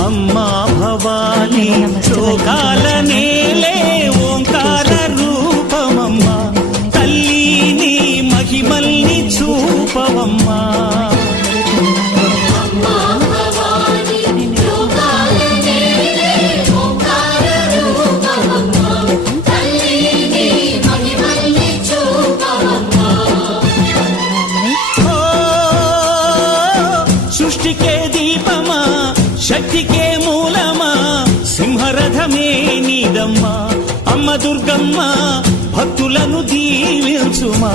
అమ్మా భవాని లోకాల నేలే ఓంకార రూపమమ్మా తల్లిని మహిమల్ని చూపవమ్మా సృష్టికే దీపమా శక్తికే మూలమా సింహరథమే నీదమ్మా అమ్మ దుర్గమ్మ భక్తులను దీవించుమా